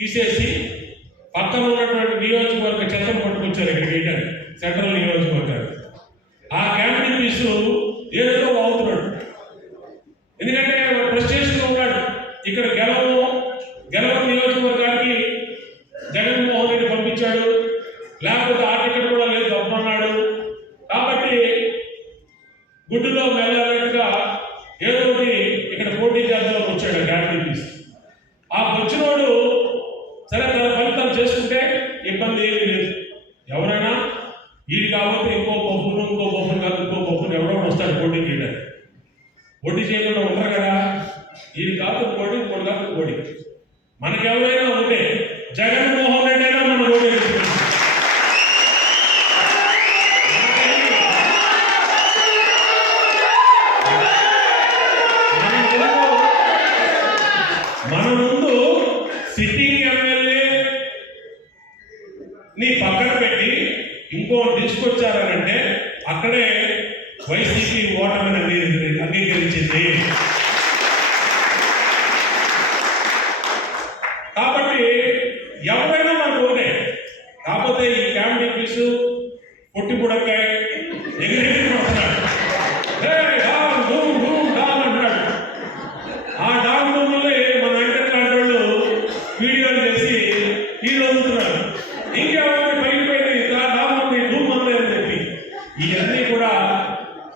తీసేసి పక్కన ఉన్నటువంటి నియోజకవర్గ చెత్తం పట్టుకొచ్చారు ఇక్కడ వేయడానికి సెంట్రల్ నియోజకవర్గాన్ని ఆ క్యాంపెయిన్ పీసు ఏదో అవుతున్నాడు. ఎందుకంటే ప్రెస్టేషన్లో ఉన్నాడు. ఇక్కడ గెలవ గెలవ నియోజకవర్గానికి జగన్మోహన్ రెడ్డి పంపించాడు. లేకపోతే ఆ టికెట్ కూడా లేదు తప్పన్నాడు కాబట్టి గుడ్డులో వెళ్ళాలన్నట్టుగా ఏదో ఒకటి ఇక్కడ పోటీ జాతరలోకి వచ్చాడు క్యాండిడేట్ తీసి ఆ వచ్చినోడు ఎవరైనా మనకు ఓకే కాకపోతే ఈ క్యాబినెట్ పీసు పొట్టి బుడకాయ ఎగిరెగిరి కొడుతున్నాడు. "ఏయ్, డామ్, డూమ్, అంటున్నాడు. ఆ డామ్ డూమ్లే మన వెంకట వాళ్ళు వీడియోలు చేసి వీళ్ళు వదులుతున్నారు ఇంకేమైనా పైకి పోయింది డామ్ ఉంది డూమ్ ఉంది అని చెప్పి. ఇవన్నీ కూడా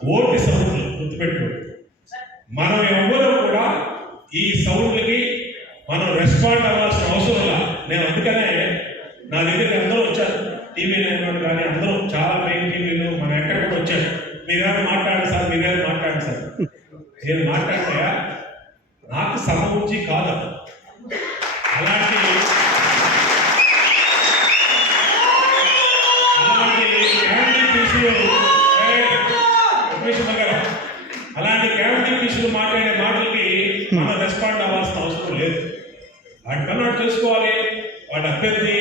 ఓటి సౌండ్లు గుర్తుపెట్టుకోండి మనం ఎవ్వరూ కూడా ఈ సౌండ్లకి మనం రెస్పాండ్ అవ్వాల్సిన అవసరం లేదు నేను అందుకనే నా దగ్గరికి అందరూ వచ్చారు. టీవీ నైన్ కానీ అందరూ చాలా మెయిన్ టీవీలు మన ఎక్కడ కూడా వచ్చారు. మీరేమైనా మాట్లాడండి సార్ మీరేమైనా మాట్లాడండి సార్. నేను మాట్లాడితే నాకు సమవుంచి కాదు అలాంటి అలాంటి క్యాబినెట్ పీసులు అలాంటి మాట్లాడే మాటలకి మనం రెస్పాండ్ అవ్వాల్సిన అవసరం లేదు. వాటి కన్నా తెలుసుకోవాలి. వాటి అభ్యర్థి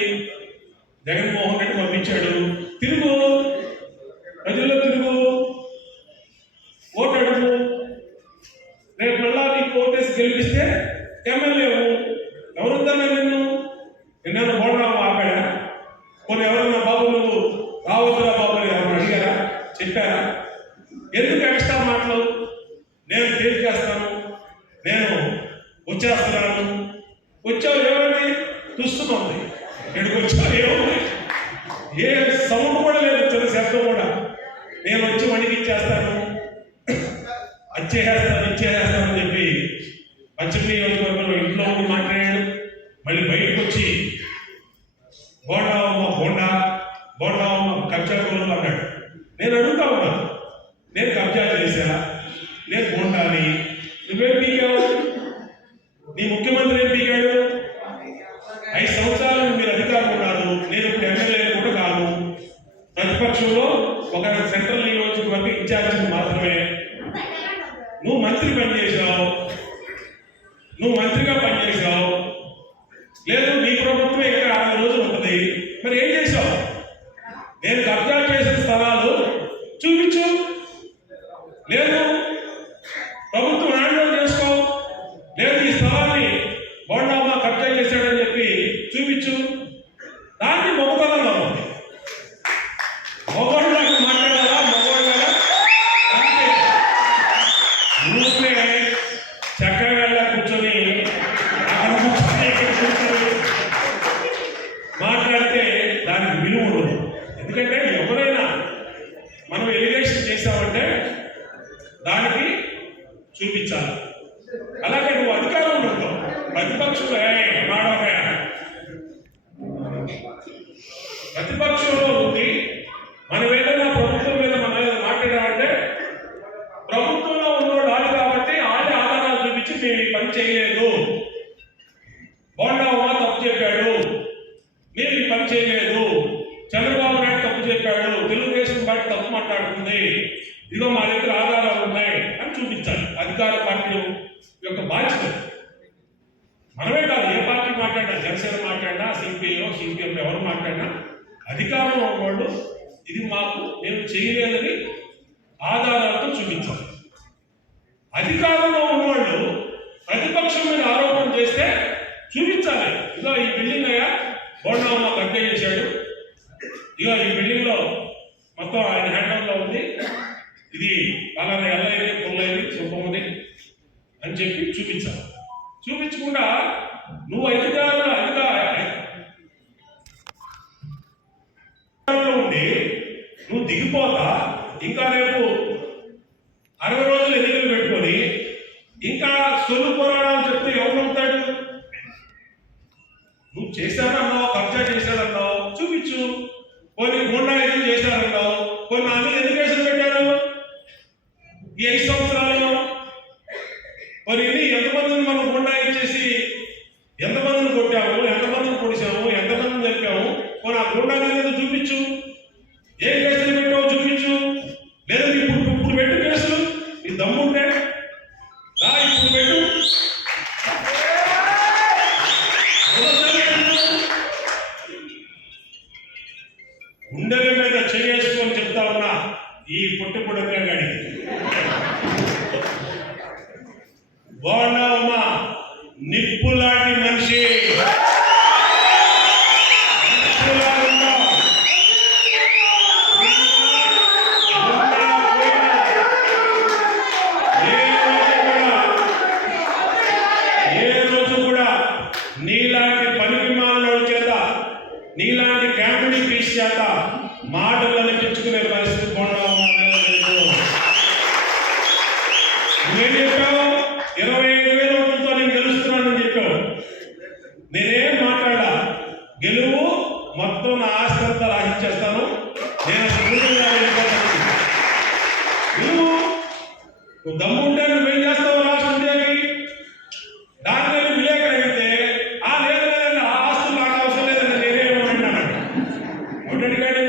జగన్మోహన్ రెడ్డి పంపించాడు. మళ్ళీ బయటకు వచ్చి బోండా బోండావమ్మ బోండా బోండావమ్మ కబ్జా గోలు అన్నాడు. నేను అడుగుతా ఉన్నా నేను కబ్జా చేశా నేను బోండాని నువ్వేం పీకావు? నీ ముఖ్యమంత్రి ఏం పీకాడు? ఐదు సంవత్సరాలు మీరు అధికారం ఉన్నారు. నేను ఇప్పుడు ఎమ్మెల్యే కూడా కాను ప్రతిపక్షంలో ఒక సెంట్రల్ నియోజకవర్గ ఇన్ఛార్జ్ మాత్రమే. నువ్వు మంత్రి పనిచేసావు నువ్వు మంత్రిగా పనిచేసావు మనం ఏదైనా ప్రభుత్వం మీద మన మీద మాట్లాడామంటే ప్రభుత్వంలో ఉన్నవాడు ఆడు కాబట్టి ఆడే ఆధారాలు చూపించి మేము ఈ పని చేయలేదు. బోండావా తప్పు చెప్పాడు. మేము ఈ పని చేయలేదు. చంద్రబాబు నాయుడు తప్పు చెప్పాడు. తెలుగుదేశం పార్టీ తప్పు మాట్లాడుతుంది. ఇదిగో మా దగ్గర ఆధారాలు ఉన్నాయి అని చూపించాలి. అధికార పార్టీ యొక్క బాధ్యత. మనమే కాదు ఏ పార్టీ మాట్లాడినా జనసేన మాట్లాడినా సిపిఐ సిపిఎం ఎవరు మాట్లాడినా అధికారంలో ఉన్నవాళ్ళు ఇది మాకు మేము చేయలేదని ఆధారాలతో చూపించాలి అధికారంలో ఉన్నవాళ్ళు ప్రతిపక్షం మీద ఆరోపణ చేస్తే చూపించాలి. ఇదో ఈ బిల్డింగ్ అయ్యా బోర్డు మాకు అడ్డే చేశాడు. ఇగో ఈ బిల్డింగ్లో మొత్తం ఆయన హ్యాండ్లో ఉంది. ఇది అలానే ఎల్లైంది పుల్లైంది శుభముంది అని చెప్పి చూపించాలి చూపించకుండా నువ్వు అధికారులు అధికార దిగిపోతా ఇంకా రేపు అరవై రోజులు ఎన్నికలు పెట్టుకొని ఇంకా సొల్లు పోరాడాలని చెప్తే ఎవరు నమ్ముతాడు? నువ్వు చేశానన్నావు కబ్జా చేశానన్నావు చూపించు. కొన్ని గుండా ఏం చేశానన్నావు కొన్ని నా మీద ఎందుకు కేసులు పెట్టారు? ఈ ఐదు నువ్వు దమ్ముంటే నువ్వేం చేస్తావు రాష్ట్ర ఇండియాకి దాంట్లో విలేకరు అడిగితే ఆ లేదు లేదండి ఆ ఆస్తులు నాకు అవసరం లేదండి నేనేమన్నాను ఎవడు అడిగాడు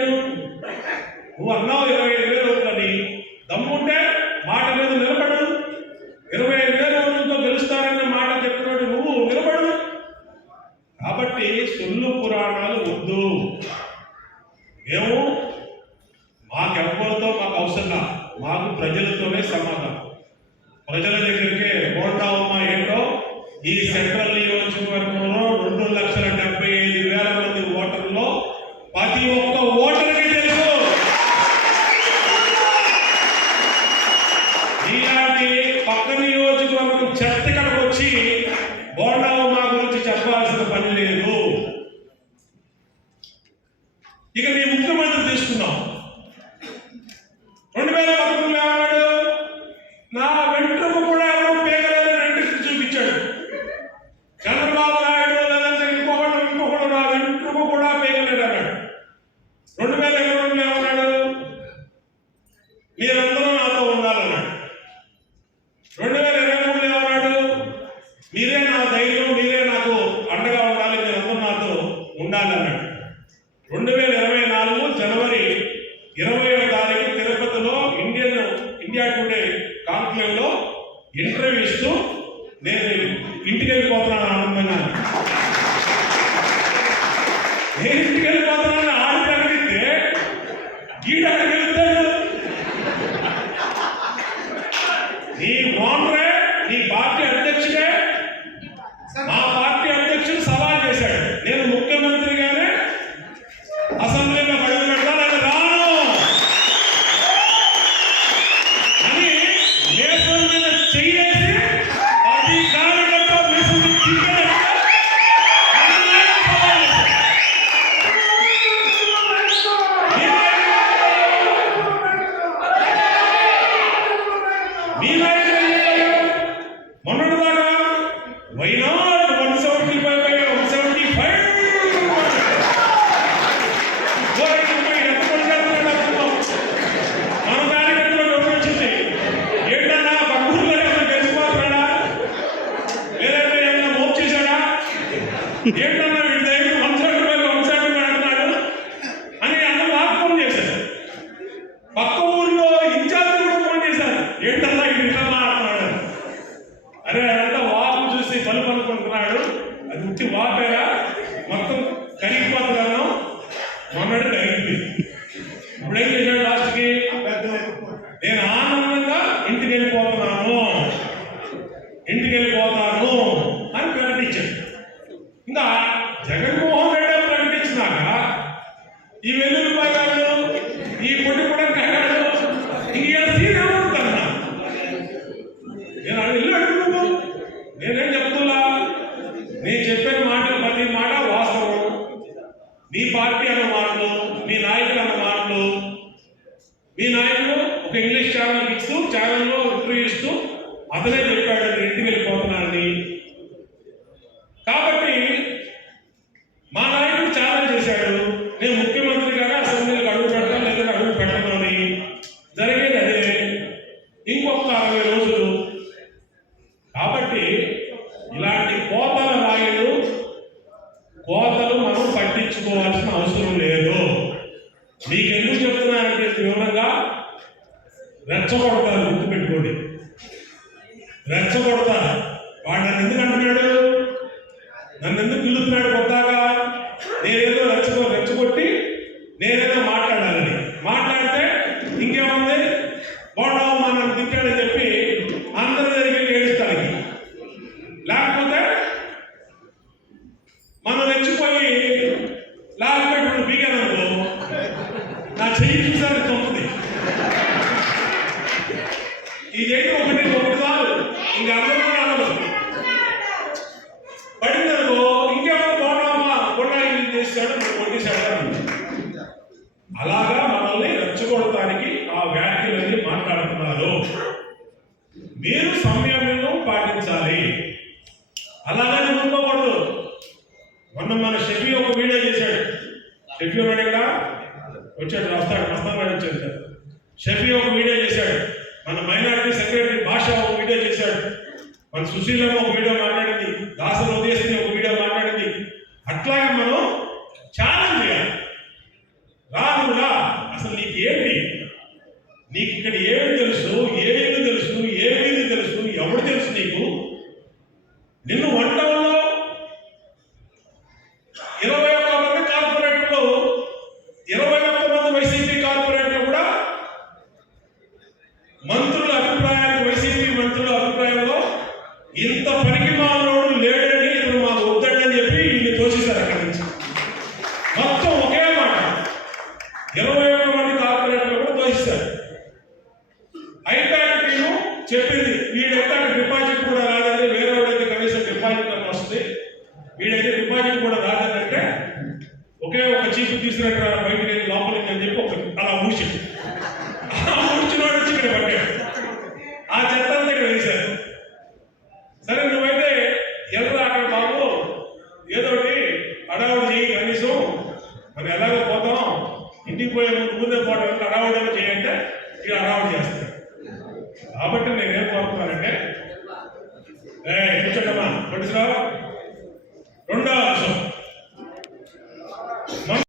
నువ్వు అన్నావు ఇరవై ఐదు వేలు ఓట్లని దమ్ముంటే మాట మీద నిలబడు. ఇరవై ఐదు వేల ఓట్లతో గెలుస్తానన్న మాట చెప్పినట్టు నువ్వు నిలబడు. కాబట్టి సొల్లు పురాణాలు వద్దు. మేము మాకెవ్వరితో మాకు ప్రజలతోనే సమాధానం ప్రజల దగ్గరికే బోండావమ్మ ఏంటో ఈ సెంట్రల్ నియోజకవర్గంలో రెండు లక్షల డెబ్బై ఐదు వేల మంది ఓటర్లో ప్రతి ఒక్క ఓటర్కి తెలుసు ఇలాంటి పక్క నియోజకవర్గం చెత్త ఇక్కడికి వచ్చి బోండావమ్మ గురించి చెప్పాల్సిన పని లేదు ఇక నీ ముఖ్యమంత్రి తీసుకున్నాం రెండు వేల పదకొండులో ఏమన్నాడు నా వెంట్రుక కూడా ఎవరు పేగలేదని వెంట్రుక చూపించాడు చంద్రబాబు నాయుడు లేదంటే ఇంకొకడు ఇంకొకడు నా వెంట్రుక కూడా పేగలేడు అన్నాడు రెండు వేల ఇరవై రెండులో ఏమన్నాడు మీరందరూ నాతో ఉండాలన్నాడు రెండు వేల ఇరవై మూడులో ఏమన్నాడు మీరే నా ధైర్యం మీరే నాకు అండగా ఉండాలి మీరందరూ నాతో ఉండాలన్నాడు రెండు వేల ఇరవై నాలుగు జనవరి ఇరవైవ తారీఖు తిరుపతిలో ఇండియన్ ఇండియా టుడే కాన్క్లేవ్లో ఇంటర్వ్యూ ఇస్తూ నేను ఇంటికి వెళ్ళిపోతున్నాను ఆనందంగా నేను ఇంటికి వెళ్ళిపోతున్నాను ఆడి ప్రకటిస్తే గీడ ఏంటన్నా వీడి దగ్గర వన్ అంటున్నాడు? అని అందరూ నాకు ఫోన్ చేశారు పక్క ఊర్లో ఇన్ఛార్జ్ కూడా ఫోన్ చేశారు ఏంటన్నా ఇది ఇట్లా మాట్లాడుతున్నాడు అరే అదంతా వాపు చూసి బలుపు అనుకుంటున్నాడు. అది ఉట్టి వాపేరా? మొత్తం కరిగిపోతున్నాను. మొన్నటి కరిగింది. ఇప్పుడు చేశాడు లాస్ట్కి? నేను పార్టీ అన్న మాటలు మీ నాయకుడు అన్న మాటలు మీ నాయకుడు ఒక ఇంగ్లీష్ ఛానల్ ఇస్తూ ఛానల్లో ఇంటర్వ్యూ ఇస్తూ అతనే చెప్పాడు ఇంటికి వెళ్ళిపోతున్నారని తెలుసుకోవాల్సిన అవసరం లేదు. మీకెందుకు చెప్తున్నారంటే తీవ్రంగా రెచ్చగొడతారు గుర్తుపెట్టుకోండి. రెచ్చగొడతారు. మమ్మల్ని రెచ్చగొడటానికి ఆ వ్యాఖ్యలన్నీ మాట్లాడుతున్నారు. మీరు సంయమను పాటించాలి. అలాగే ఉండకూడదు మొన్న మన షఫీ ఒక వీడియో చేశాడు. షఫీ ఉన్నాడు కూడా వచ్చాడు రాస్తాడు మస్తాన్ వచ్చాడు షఫీ ఒక వీడియో చేశాడు. మన మైనారిటీ సెక్రటరీ భాష ఒక వీడియో చేశాడు. మన సుశీలమ్మ ఒక వీడియో మాట్లాడింది. దాసలు ఉదయం ఇంత పనికి మాలో